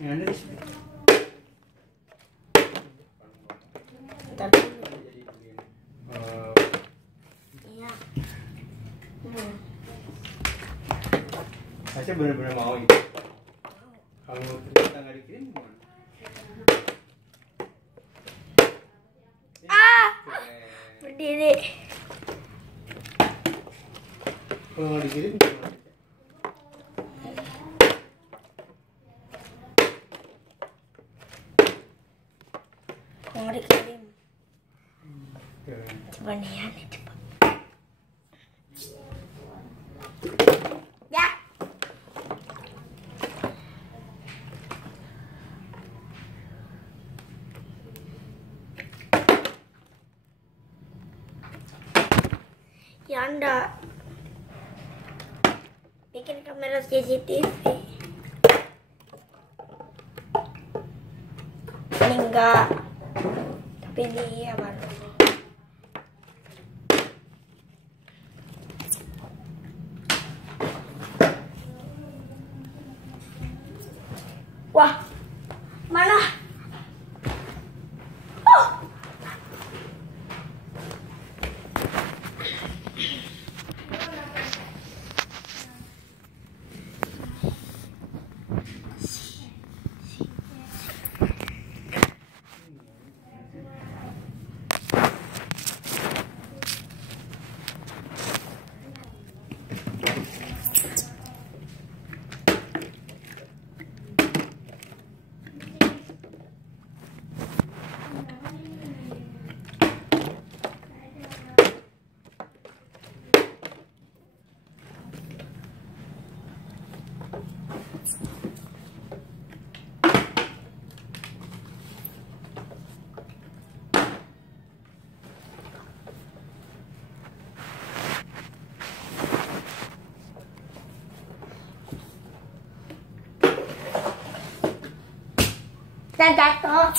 Yang ada di sini. Ntar dulu. Iya. Saya benar-benar mau itu. Kalau ternyata nggak dikirim gimana? Berdiri. Kalau nggak dikirim gimana? Mau dikirim. Keren. Coba nih ya, nih coba. Ya. Ya anda bikin kamera CCTV. Ini enggak, tapi ini ya baru. Wah, mana? Oh. Dan jatuh.